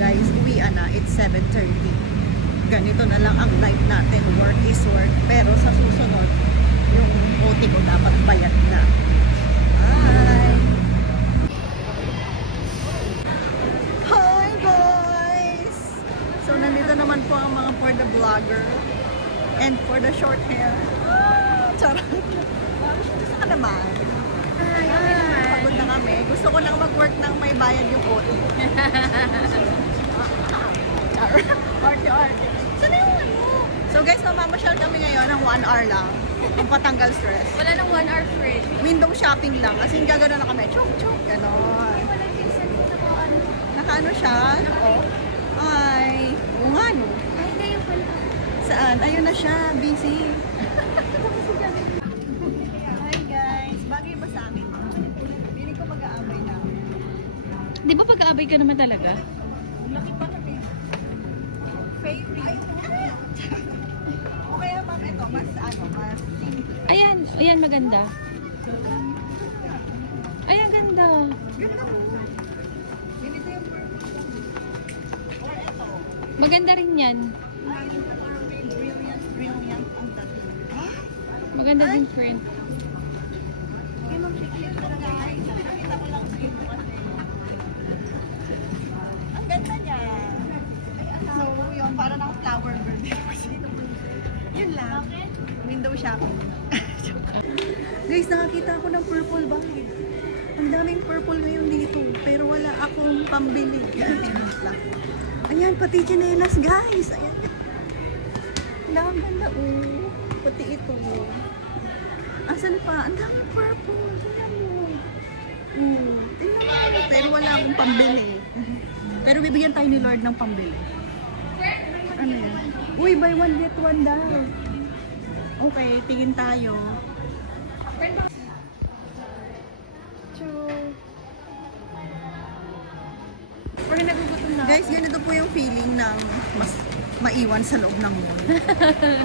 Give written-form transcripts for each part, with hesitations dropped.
guys, uwian na. It's 7:30. Ganito na lang ang life natin. Work is work. Pero sa susunod, yung OT ko dapat bayad na. Hi! Hi guys! So nandito naman po ang mga for the vlogger and for the short hair. Charot! Gusto ka naman? Hi. Pagod na kami. Gusto ko lang mag-work ng may bayad yung OT. Charot! Arte-arte. Sana yung ano? So guys, mamamasyal kami ngayon ng 1 hour lang. Ang patanggal stress. Wala nang 1 hour free. Window shopping lang. As in, gagano na kami. Chok, chok. Ganon. Wala yung pinsan ko na kung ano. Nakaano siya? Ay. Oo nga no. Ay, hindi yung pala. Saan? Ayun na siya. Busy. Hi guys. Bagay ba sa amin? Piling ko mag-aabay na. Di ba pag-aabay ka naman talaga? Laki pa kami. Favorite. O kaya ma'am, ito. Mas ano, mas Ayan, ayan maganda. Ayan, ganda. ganda mo. Ganito yung purple. Or ito. Maganda rin yan. Brilliant, brilliant ang dating. Maganda din friend. Okay, ma'am, cute talaga. Nakita ko lang sa iyo kasi. Ang ganda niya. So, yung para ng flower girl. Yun lang. Window shopping. Guys, nakakita ako ng purple bag. Ang daming purple ngayon dito. Pero wala akong pambili. Ayan, pati chinelas, guys. Ayan. Ang ganda, oh. Pati ito. Asan pa? Ang daming purple. Tingnan mo. Oh, tingnan mo. Pero wala akong pambili. Pero bibigyan tayo ni Lord ng pambili. Ano yan? Uy, buy one get one daw. Okay, tingin tayo. Parang nagugutom na. Guys, ganito po yung feeling ng mas maiwan sa loob ng mall.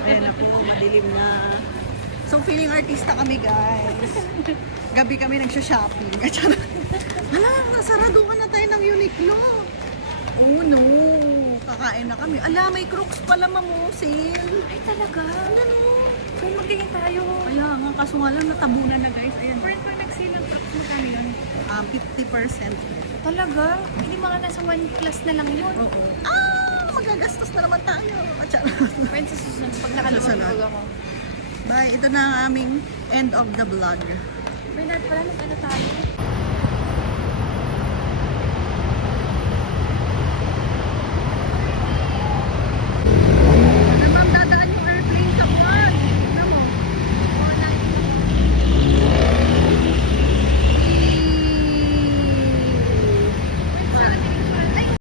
Ayan na po, madilim na. So, feeling artista kami, guys. Gabi kami nagsha-shopping. Hala, nasaraduhan na tayo ng Uniqlo. Oh no, kakain na kami. Ala, may Crocs pala, mamo, sale. Ay, talaga? Ano? Kaya magtingin tayo. Kaya nga, kaso nga lang natabunan na, guys. Ayan, Friend, pag nag-sale ng top mo kami yun. 50%. Talaga? Hindi mga nasa 1 plus na lang yun. Oo. Magagastos na naman tayo. Friend, sa susunod, pag nakalungkot ako. Bye, ito na ang aming end of the vlog. Bernard, pala nag-ano tayo?